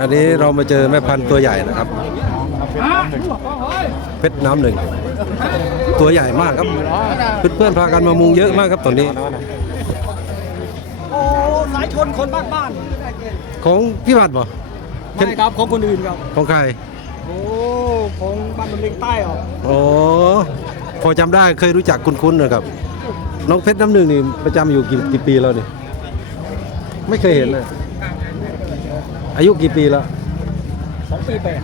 อันนี้เรามาเจอแม่พันธุ์ตัวใหญ่นะครับเพชรน้ำหนึ่งตัวใหญ่มากครับ เพื่อนๆพากันมามุงเยอะมากครับตอนนี้โอ้สายชนคนบ้านบ้านของพี่บัตรบ่ไม่ครับของคนอื่นครับของใครโอ้ของบ้านมันเล็งใต้เหรอโอ้พอจำได้เคยรู้จักคุ้นๆนะครับน้องเพชรน้ำหนึ่งนี่ประจำอยู่กี่กี่ปีแล้วนี่ไม่เคยเห็นเลย อายุกี่ปีแล้ว สองปีแปด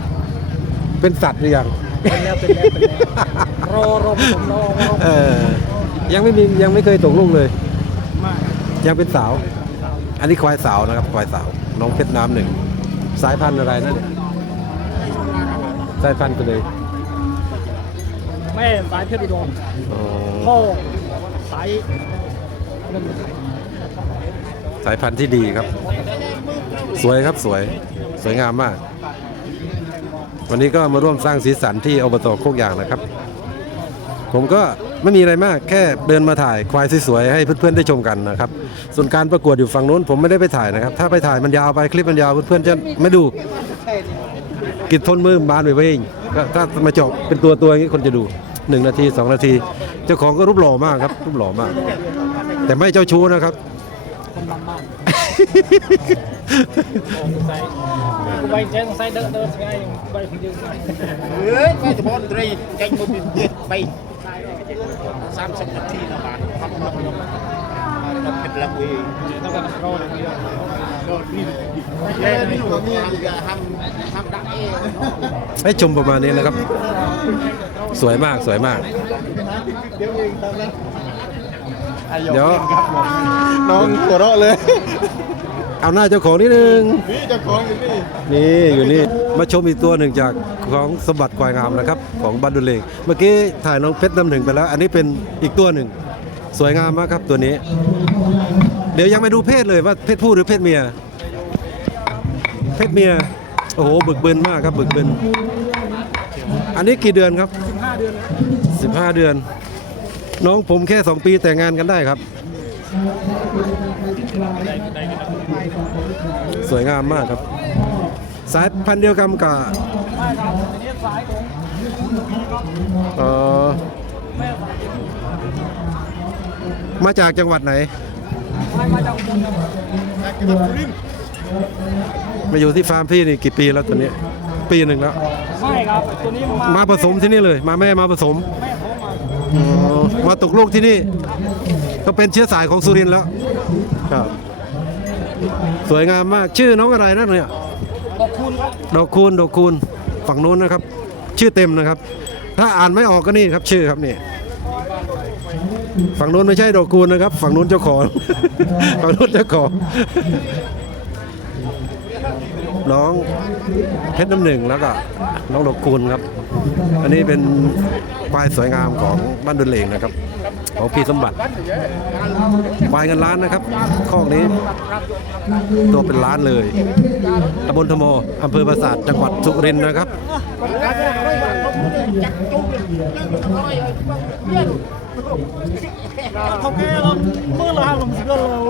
เป็นสัตว์หรือยัง เป็นแล้วเป็นแล้วเป็นแล้วรอรอผสมรอรอเออ ยังไม่มียังไม่เคยตกลูกเลย มากยังเป็นสาว อันนี้ควายสาวนะครับ ควายสาว น้องเพชรน้ำหนึ่ง สายพันธุ์อะไรนั่นยสายพันธุ์ไปเลยแม่สายเพชรอุดรอ๋อพ่อสายเงินสายพันธุ์ที่ดีครับ สวยครับสวยสวยงามมาก วันนี้ก็มาร่วมสร้างสีสันที่อบตโคกยางนะครับ ผมก็ไม่มีอะไรมากแค่เดินมาถ่ายควายสวยๆให้เพื่อนๆได้ชมกันนะครับ ส่วนการประกวดอยู่ฝั่งนู้นผมไม่ได้ไปถ่ายนะครับ ถ้าไปถ่ายมันยาวไปคลิปมันยาวเพื่อนๆจะไม่ดูกิดทนมือบานไปเองก็ถ้ามาเจาะเป็นตัวตัวๆอย่างนี้คนจะดูหนึ่งนาทีสองนาที เจ้าของก็รูปหล่อมากครับ รูปหล่อมาก แต่ไม่เจ้าชู้นะครับ คนบ้านบ้านใส่กูไปเจ๊ต้องใส่เดินเดินสกายไปถึงยืนเอ้ยไม่จะพอนตรีใจมือเป็นเจ็ดไปสามสิบนาทีนะบาททำรับรับเป็นละวีต้องการรออย่างเดียวเอ้ยนี่ผมเนี่ยทำทำดักเองให้ชมประมาณนี้นะครับ สวยมากสวยมากเดี๋ยวน้ องหัวเราะเลย เอาหน้าเจ้าของนิดนึง นี่จะคล้องอยู่นี่ นี่อยู่นี่ มาชมอีกตัวหนึ่งจากของสมบัติควายงามนะครับ ของบันดุเลงเมื่อกี้ถ่ายน้องเพชรน้ำหนึ่งไปแล้ว อันนี้เป็นอีกตัวหนึ่ง สวยงามมากครับตัวนี้ เดี๋ยวยังไม่ดูเพศเลยว่าเพศผู้หรือเพศเมีย เพศเมีย โอ้โหบึกบึนมากครับบึกบึน อันนี้กี่เดือนครับ 15 เดือน15 เดือน น้องผมแค่ 2 ปีแต่งงานกันได้ครับ สวยงามมากครับ สายพันธุ์เดียวกันกับไม่ครับอันนี้สายของเอ่อแม่สายมาจากจังหวัดไหนมามาจากอุบลครับมาอยู่ที่ฟาร์มพี่นี่กี่ปีแล้วตัวนี้ ปีหนึ่งแล้ว ไม่ครับ ตัวนี้มามาผสมที่นี่เลย มาแม่มาผสม แม่โทร มาอ๋อมาตกลูกที่นี่ ก็เป็นเชื้อสายของสุรินทร์แล้วครับ สวยงามมากชื่อน้องอะไรนั่นเนี่ยขอบคุณครับดอกคูณดอกคูณฝั่งนู้นนะครับ ชื่อเต็มนะครับ ถ้าอ่านไม่ออกก็นี่ครับ ชื่อครับนี่ฝั่งนู้นไม่ใช่ดอกคูณนะครับ ฝั่งนู้นเจ้าของฝั่งนู้นเจ้าของ น้องเพชรน้ำหนึ่งแล้วก็น้องดอกคูณครับ อันนี้เป็นควายสวยงามของบ้านดุลเลงนะครับของพี่สมบัติควายเงินล้านนะครับข้อกนี้ตัวเป็นล้านเลยตำบลทโมอำเภอปราสาทจังหวัดสุรินทร์นะครับเขาแก่เราเมื่อเราเสือเรา